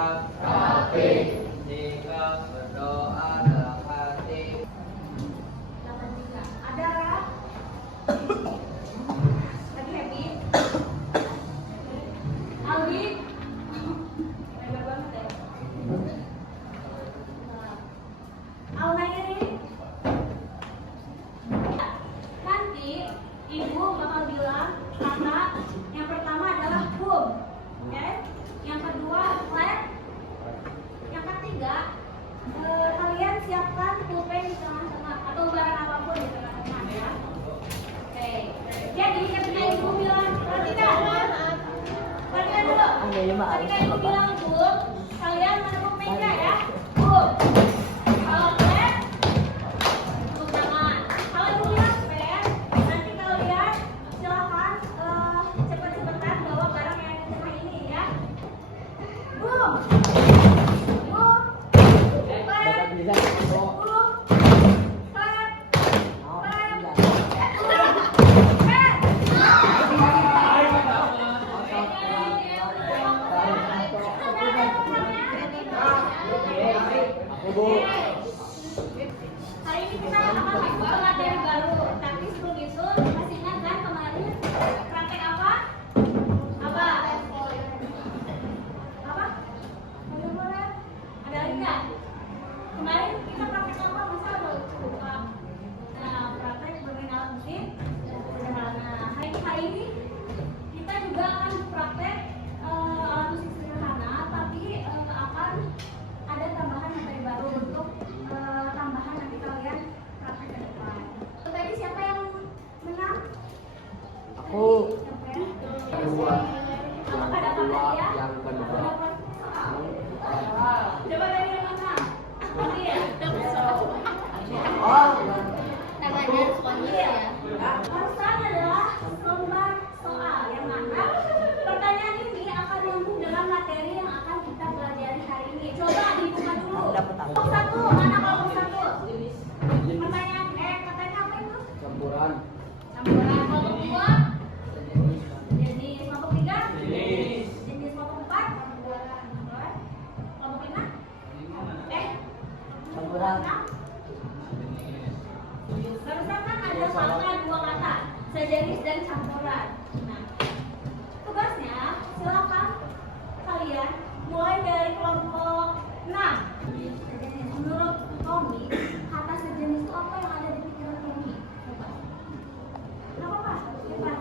Tapi jika berdoa dalam hati. Ada lagi happy. Alwi. Hebat banget ya. Almairi. Nanti ibu bakal bilang kata yang pertama adalah boom, oke? Yang kedua flat, yang ketiga kalian siapkan pulpen di tengah-tengah atau barang apapun di tengah-tengah ya. Oke. Jadi ketika ibu bilang perhatikan dulu. Ketika ibu bilang boom, kalian menepuk meja ya. Boom. Kalau flat, tepuk tangan. Kalau ibu bilang pen, nanti kalian silakan cepet-cepetan bawa barang yang di tengah ini ya. Boom. Boom. Flat. Boom. Flat. Hari ini kita akan membuat materi baru, tapi sebelum itu masih ingat kan kemarin praktek apa? Apa? Boleh? Ada lagi nggak? Kemarin kita praktek apa? Masa udah lupa? Nah, praktek bermain alat musik sederhana. Hari ini kita juga akan praktek alat musik sederhana, tapi akan ada tambahan materi baru untuk tambahan nanti kalian praktek ke depan. Tadi siapa yang menang? Aku. Siapa ya? Kedua. Apakah dapat hadiah? Yang kedua. Dapat. Coba dari yang mana? Nanti ya? Namanya sponsor ya. Pesan adalah lembar soal yang mana pertanyaan ini akan nyambung dengan materi yang akan kita pelajari hari ini. Coba dibuka dulu. Kelompok satu, mana kelompok satu? Pertanyaan, katanya apa itu? Campuran. Campuran. Kelompok dua? Jenis. Kelompok tiga? Jenis. Jenis. Kelompok empat? Campuran. Kelompok lima? Campuran. Enam? Barusan kan ada soalnya dua kata, sejenis dan campuran. Nah, tugasnya silakan kalian mulai dari kelompok 6. Sejenis. Menurut Tommy, kata sejenis itu apa yang ada di pikiran Tommy? Coba. Apa Pak? Bebas.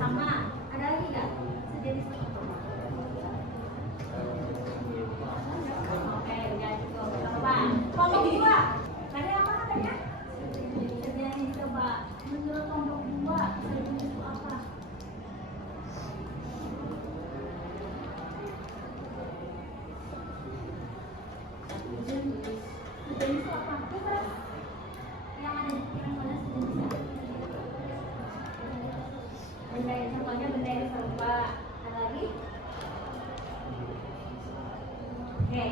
Sama. Ada lagi nggak? Sejenis itu. Oke, udah cukup. Coba. Kelompok 2. Tadi apa katanya? Sejenis. Coba. Menurut kelompok 2, sejenis itu apa? Sejenis itu apa? Bebas. Yang ada di pikiran kalian sejenis apa? Benda yang contohnya benda yang serupa. Ada lagi? Oke.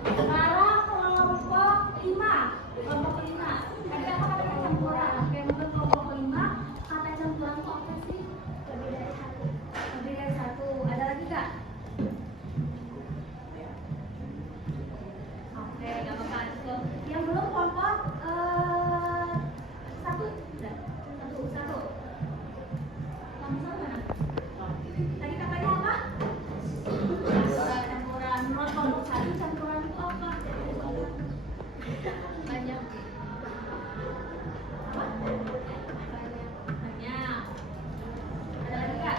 Sekarang kelompok 5. Kelompok 5. Tadi apa katanya campuran? Oke, menurut kelompok 5, kata campuran itu apa sih? Lebih dari satu. Lebih dari satu. Ada lagi nggak? Oke, nggak apa-apa. Cukup. Yang belum kelompok 1. Udah. Satu. Kelompok 1 mana? Tadi katanya apa? Campuran. Menurut kelompok 1, campuran itu apa? Banyak. Apa? Banyak. Ada lagi nggak?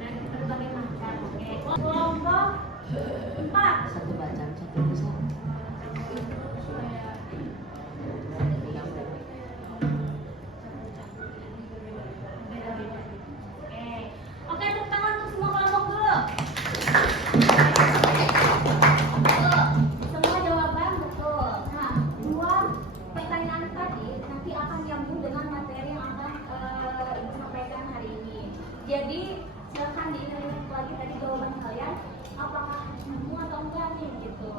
Dan berbagai macam. Oke. Kelompok 4. Satu bacaan, satu tulisan. Beda-beda. Oke, tepuk tangan untuk semua kelompok dulu. Betul. Semua jawaban betul. Nah, 2 pertanyaan tadi nanti akan nyambung dengan materi yang akan Ibu sampaikan hari ini. Jadi, silakan diingat lagi tadi jawaban kalian, apakah nemu atau enggak nih gitu.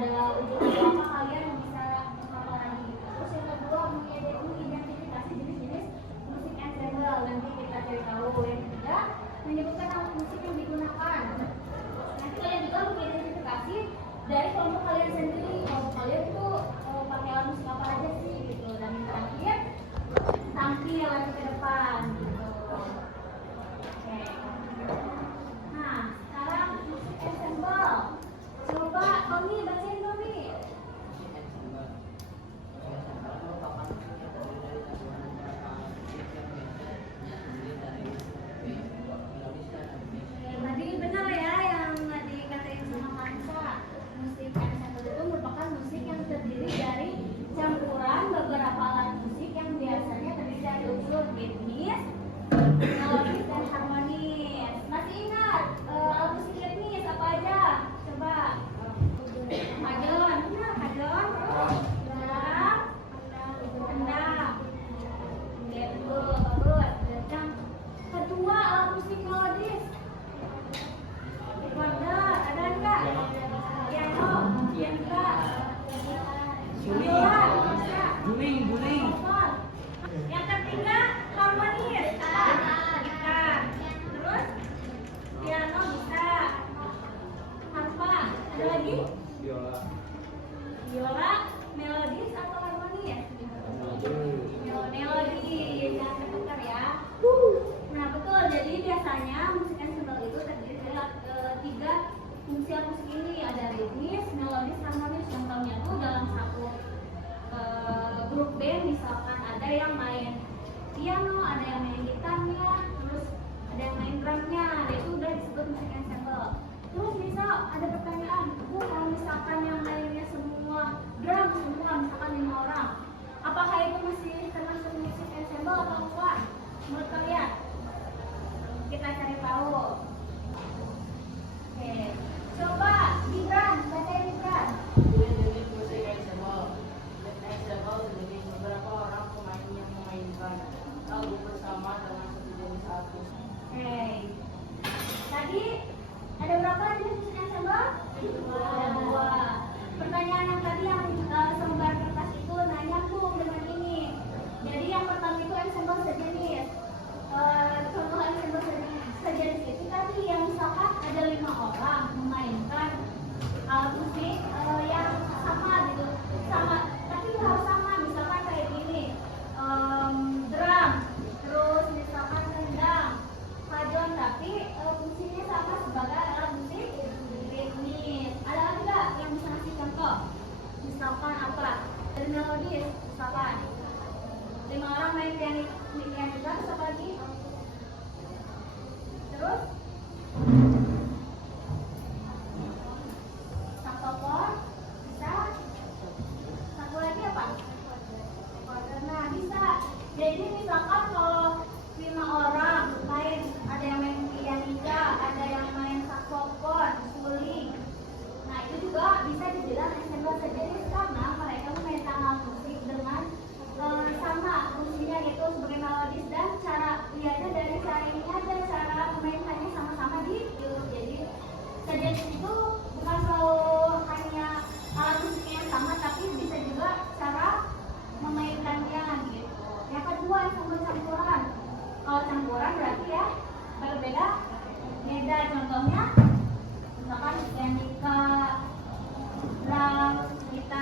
ada ujian apa kalian bisa apa lagi. Terus yang kedua mengidentifikasi jenis-jenis musik ensemble, nanti kita cari tahu. Yang ketiga menyebutkan alat musik yang digunakan. Nanti kalian juga mengidentifikasi dari kelompok kalian sendiri, kelompok kalian itu pakai alat musik apa aja sih gitu. Dan yang terakhir tampil lagi ke depan gitu. Oke. Nah, sekarang musik ensemble. Coba Tommy bacain Tommy. Tadi benar ya yang tadi dikatain sama Kansa. Musik ensemble itu merupakan musik yang terdiri dari campuran beberapa alat musik yang biasanya terdiri dari unsur ritmis, melodis dan harmonis. Masih ingat alat musik ritmis apa aja? Coba. Kadon, benar kadon. Drum, kendang. Gitu, bagus. Yang kedua alat musik melodis. Recorder, ada enggak? Piano, gitar. Viola, bisa. Guling. Yang ketiga harmonis, gitar. Terus piano bisa. Harpa, ada lagi? Viola, melodis atau harmonis? Melodi, jangan tertukar ya. Nah betul, jadi biasanya musik ensemble itu terdiri dari tiga fungsi alat musik ini, ada ritmis, melodis, harmonis. Contohnya tuh dalam satu grup band misalkan ada yang main piano, ada yang main gitarnya, terus ada yang main drumnya, itu udah disebut musik ensemble. Terus misal ada pertanyaan, kalau misalkan yang mainnya semua drum semua, misalkan 5 orang, apakah itu masih termasuk musik ensemble atau enggak? Menurut kalian? Kita cari tahu. Oke, coba Gibran, bacain Gibran. Jenis musik ensemble. Ensemble jenis beberapa orang pemain yang memainkan lagu bersama dengan satu jenis alat musik. Oke. Tadi ada berapa jenis musik ensemble? Ada 2. Pertanyaan yang tadi yang selembar kertas itu nanya tuh dengan ini. Jadi yang pertama itu ensemble sejenis. Contoh ensemble sejenis itu tadi yang misalkan ada 5 orang memainkan alat musik yang sama gitu, sama tapi nggak harus sama. Misalkan kayak gini, drum, terus misalkan kendang, kadon, tapi fungsinya sama sebagai alat musik ritmis. Ada lagi nggak yang bisa ngasih contoh? Misalkan apa? Dari melodis, misalkan 5 orang main piano juga, terus apa lagi? Terus saxophone bisa. Satu lagi apa? Nah bisa. Jadi misalkan kalau 5 orang main, ada yang main pianika, ada yang main saxophone, suling. Nah itu juga bisa dibilang ensemble sejenis karena mereka memainkan alat musik dengan sama fungsinya, yaitu sebagai melodis, dan cara lihatnya dari cara ini aja, cara memainkannya sama-sama di YouTube. Jadi sejenis itu bukan selalu hanya alat musiknya yang sama, tapi bisa juga cara memainkannya gitu. Yang kedua ensemble campuran. Kalau campuran berarti ya berbeda. Beda contohnya misalkan pianika, drum, gitar.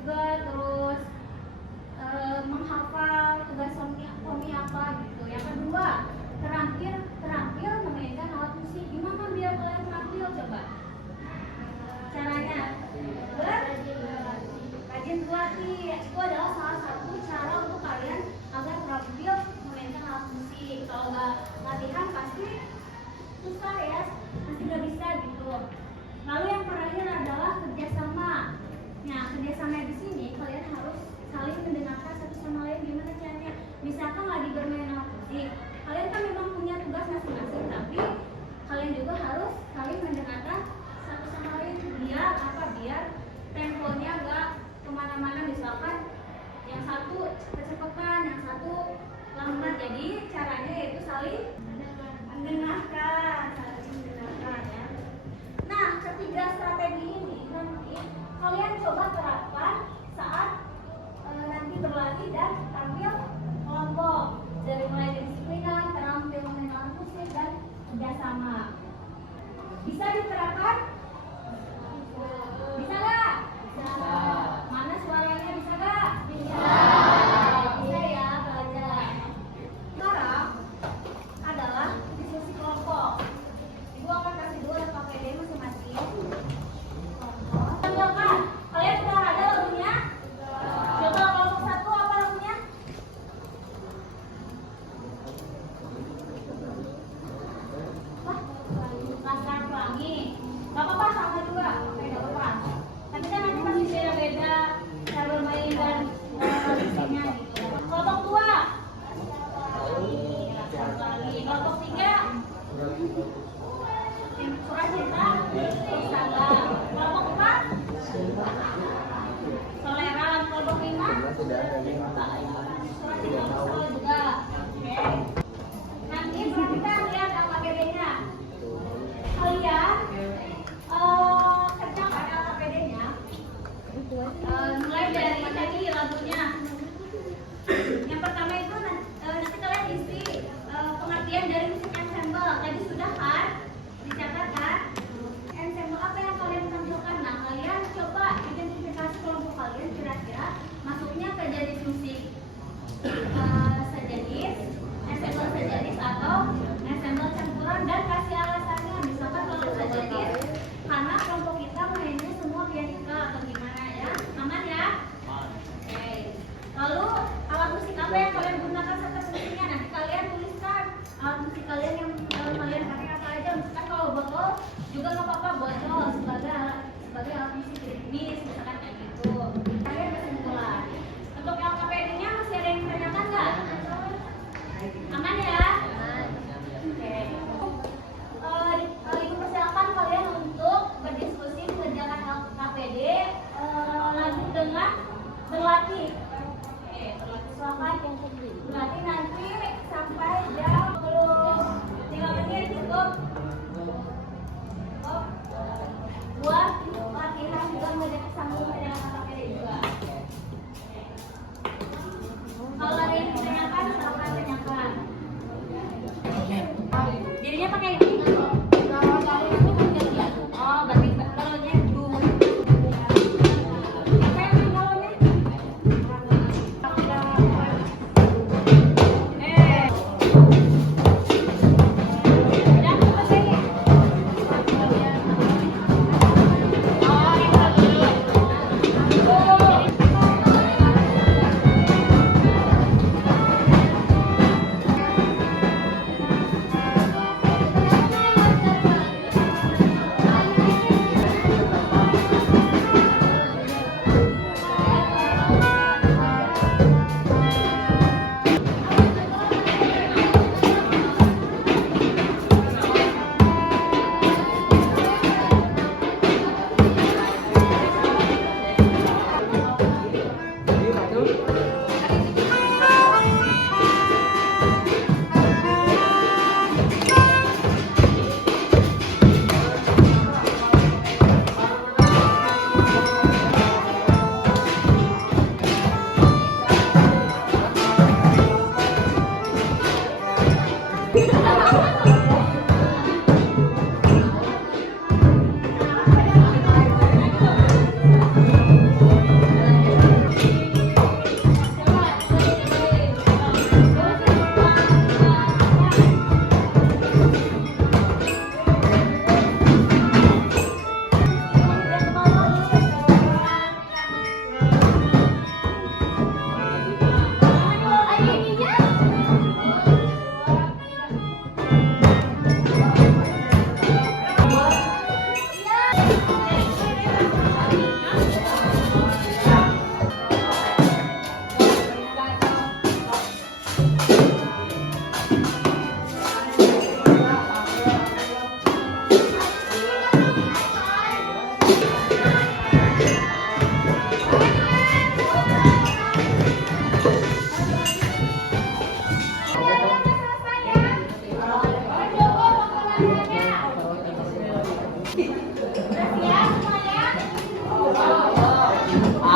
juga, terus menghafal tugas Somi apa gitu. Yang kedua, terampil memainkan alat musik. Gimana biar kalian terampil coba? Caranya rajin berlatih. Itu adalah salah satu cara untuk kalian agar terampil memainkan alat musik. Kalau nggak latihan pasti susah ya, pasti nggak bisa gitu. Lalu yang terakhir adalah kerjasama. Nah, kerjasama di sini kalian harus saling mendengarkan satu sama lain. Gimana caranya? Misalkan lagi bermain alat musik, kalian kan memang punya tugas masing-masing, tapi kalian juga harus saling mendengarkan satu sama lain. Biar apa? Biar temponya nggak kemana-mana. Misalkan yang satu kecepatan, yang satu lambat. Jadi caranya yaitu saling mendengarkan, ya. Nah, ketiga strategi ini nanti kalian coba terapkan saat nanti berlatih dan tampil kelompok, dari mulai kedisiplinan, terampil memainkan alat musik, dan kerjasama. Bisa diterapkan? Bisa nggak? Bisa. Mana suaranya, bisa nggak? Bisa. Bisa ya, belajar. Sekarang adalah diskusi kelompok. Ibu akan kasih dua KPD masing-masing. Silakan. Kalian sudah ada lagunya? Coba kelompok satu apa lagunya? Wah, Laskar Pelangi. Gak apa-apa, sama juga. Oke, gak apa-apa. Tapi kan nanti pasti beda-beda cara bermain dan musiknya gitu. Kelompok dua. Laskar Pelangi. Kelompok tiga. Surat cinta. Sabar. Kelompok empat. Toleran. Kelompok lima. Surat cinta masalah juga. Oke. Nanti perhatikan lihat KPD-nya. Kalian kerjakan KPD-nya. Mulai dari tadi lagunya. Yang pertama itu nanti kalian isi pengertian dari musik ensemble. Tadi sudah kan dicatat kan? Ensemble apa yang kalian tampilkan? Nah, kalian coba identifikasi kelompok kalian kira-kira masuknya ke jenis musik sejenis, ensemble sejenis atau ensemble campuran, dan kasih alasannya. Misalkan kalau sejenis karena kelompok kita mainnya semua pianika atau gimana ya? Aman ya? Oke.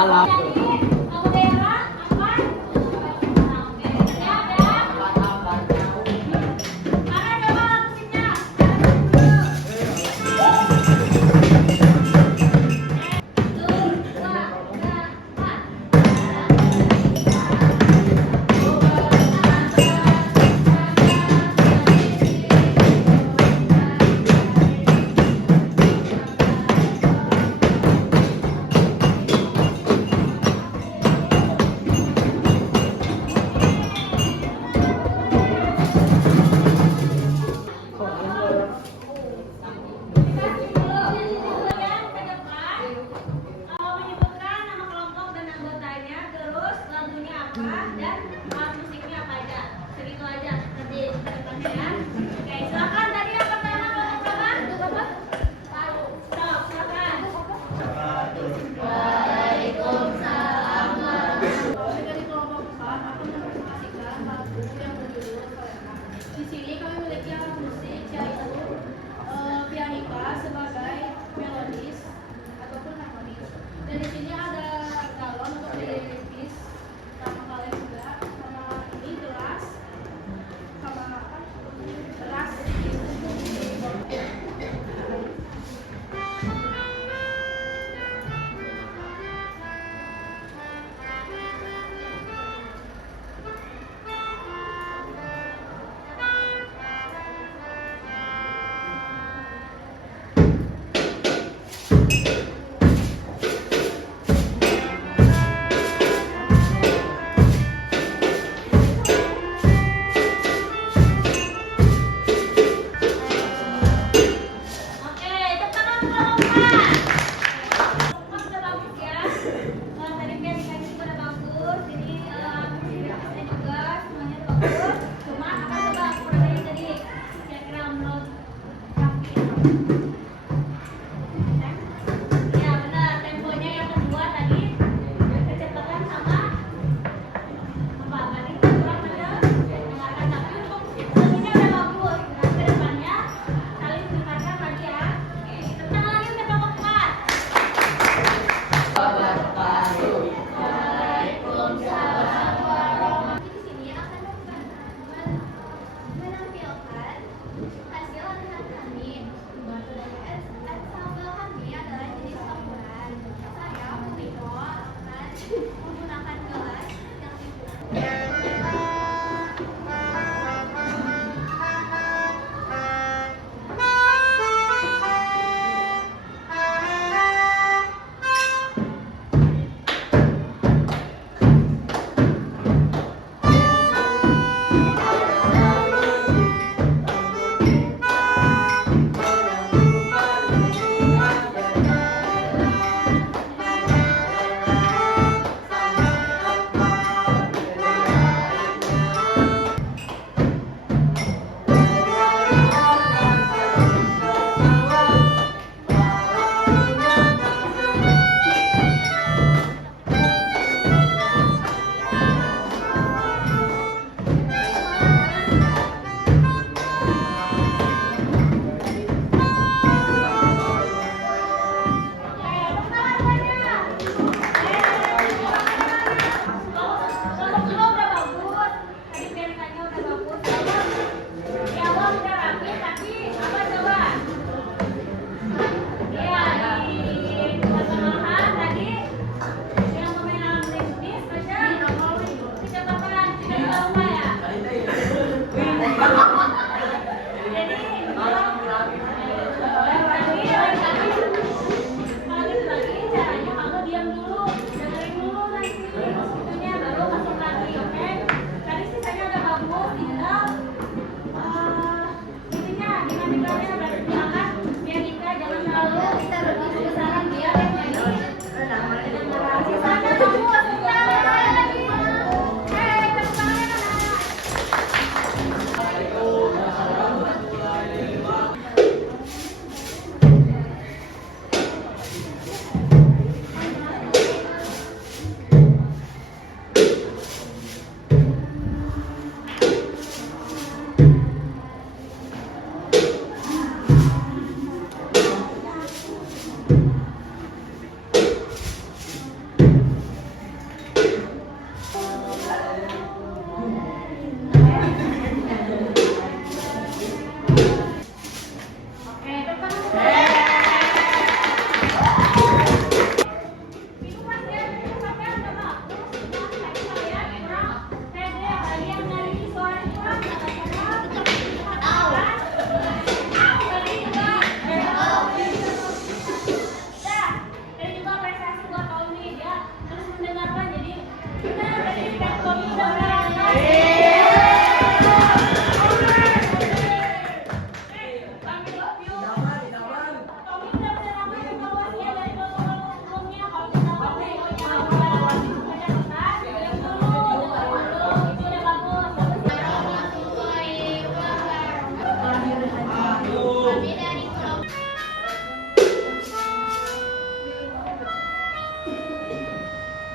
salah. Jadi, kamu daerah apa? Oke, siap ya. Mana coba alat musiknya? Menyebutkan nama kelompok dan anggotanya, terus lagunya apa dan alat musiknya apa aja. Segitu aja nanti ke depannya ya. Oke, silakan tadi yang pertama kelompok berapa? Stop, silakan. Dari kelompok 4 aku menginformasikan lagu yang berjudul Kolema. Di sini kami memiliki alat musik yaitu pianika sebagai melodis ataupun harmonis. Dan di sini ada galon untuk dilipis sama kalian juga, sama ini gelas, sama apa? Beras.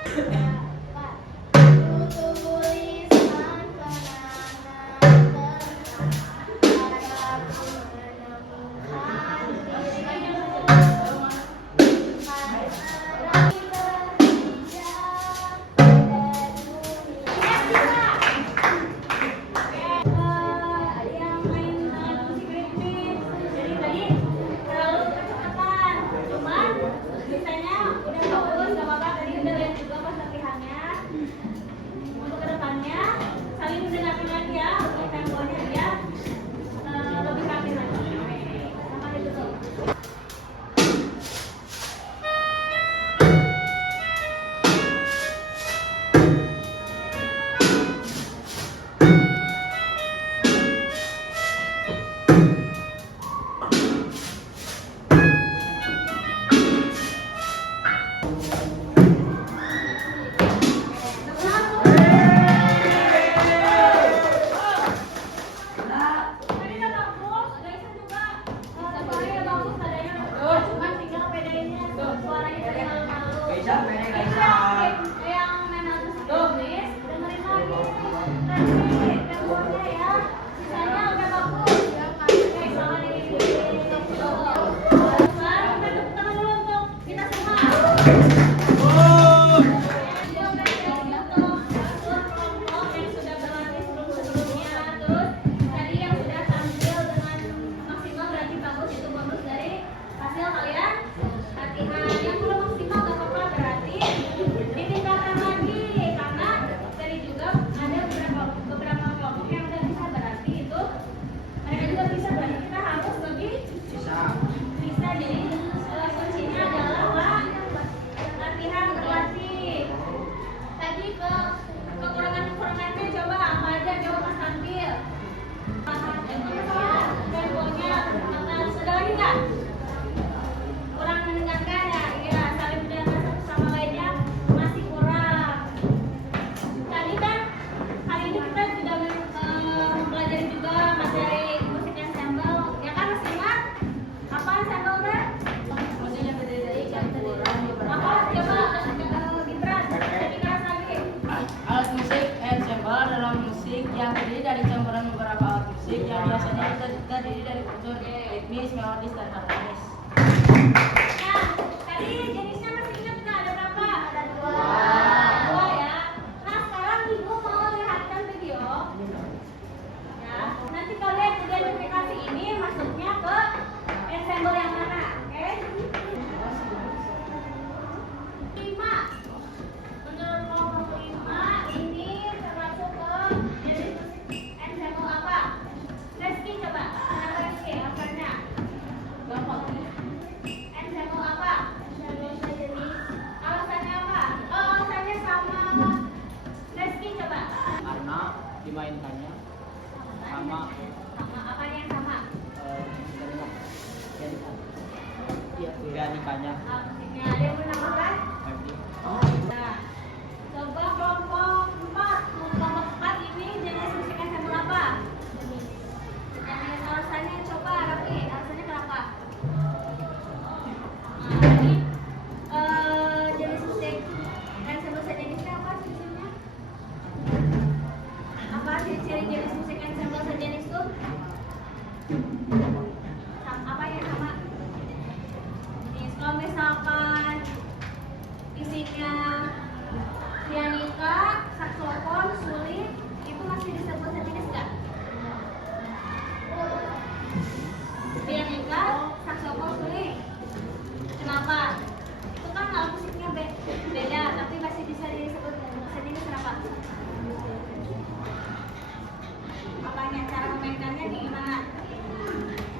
Tulisan kenangan harap menemukan dirimu harap berpijak pada yang main musik ritmis. Jadi tadi terlalu kecepatan. Cuman bisanya udah bagus, gak apa-apa. Tadi udah lihat juga pas latihannya. Untuk kedepannya saling mendengarkan lagi ya untuk temponya biar lebih rapi lagi. Sama ditutup. Tadi udah bagus, Gaisa juga suaranya bagus adanya. Cuman tinggal bedainnya suaranya dari malu-malu. Yang main alat musik ritmis, dengerin lagi. Nanti temponya ya. Sisanya udah bagus. Oke, sama nih. Sekarang kita tepuk tangan dulu untuk kita semua. Kelompok yang sudah berlatih sebelum-sebelumnya, terus tadi yang sudah tampil dengan maksimal berarti bagus, itu bonus dari hasil kalian latihan. Yang belum maksimal gak apa-apa, berarti ditingkatkan lagi karena tadi juga ada beberapa kelompok yang udah bisa, berarti itu mereka juga bisa, berarti kita harus lebih bisa. Jadi kuncinya adalah latihan berlatih. Tadi kekurangannya coba apa aja, coba pas tampil. Temponya atas, ada lagi nggak? Kurang mendengarkan ya? Iya, saling mendengar satu sama lainnya masih kurang. Tadi kan hari ini kita sudah mempelajari juga materi musik ensemble, ya kan Mas Iman? Apa ensemble teh? Maksudnya berdiri dari ikan kurang. Apa? Coba Gibran, jadi keras lagi. Alat musik ensemble dalam musik yang terdiri dari campuran beberapa alat musik yang biasanya terdiri dari unsur ritmis, melodis, dan harmonis. Nah, tadi jenisnya masih ingat nggak ada berapa? Ada dua. Dua ya. Nah, sekarang ibu mau lihatkan video. Ya, nanti kalian identifikasi ini masuknya ke ensemble yang mana, oke? 5. Menurut kelompok 5 ini termasuk ke jenis musik ensemble apa? Reski coba. Kenapa Reski? Alasannya? Gampang. Ensemble apa? Alasannya apa? Oh, alasannya sama Reski coba. Karena dimainkannya sama Sama apa yang sama? pianikanya. Musiknya ada yang menambahkan? Nah, coba kelompok 4. Kelompok 4 ini jenis musik ensemble apa? Jenis alasannya coba Raffi, alasannya kenapa? Nah, ini jenis musik ensemble sejenisnya apa ciri-cirinya? Apa ciri-ciri jenis musik ensemble sejenis itu? Apa yang sama? Jenis kalau misalkan isinya pianika, saksofon, sulit, itu masih disebut sejenis nggak? Pianika, saksofon, sulit. Kenapa? Itu kan alat musiknya beda, tapi masih bisa disebut sejenis. Kenapa? Apanya? Cara memainkannya gimana?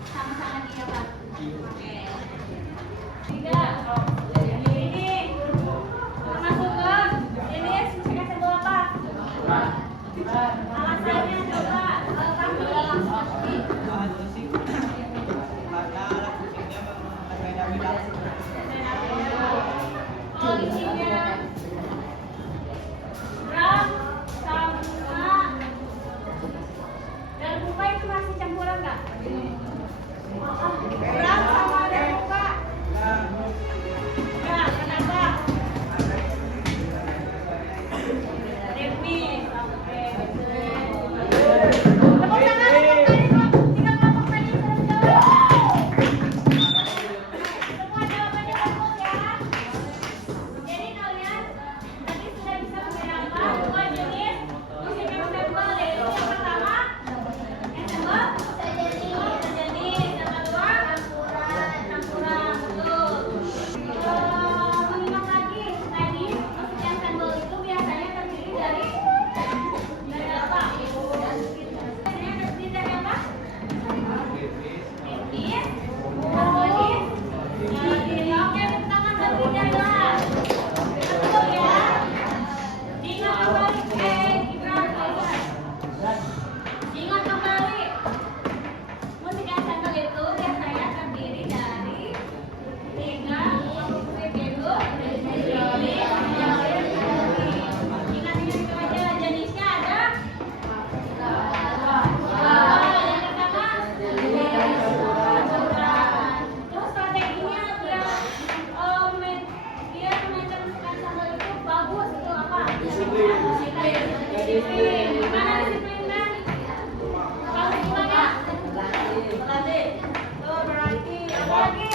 Sama-sama dia, Pak. Oke. 3. Ini termasuk ke jenis musik ensemble apa? Alasannya coba kami. Alat musik karena alat musiknya berbeda-beda. Disiplin. Gimana disiplinnya? Kalau gimana? Berlatih. Tuh berarti apa lagi?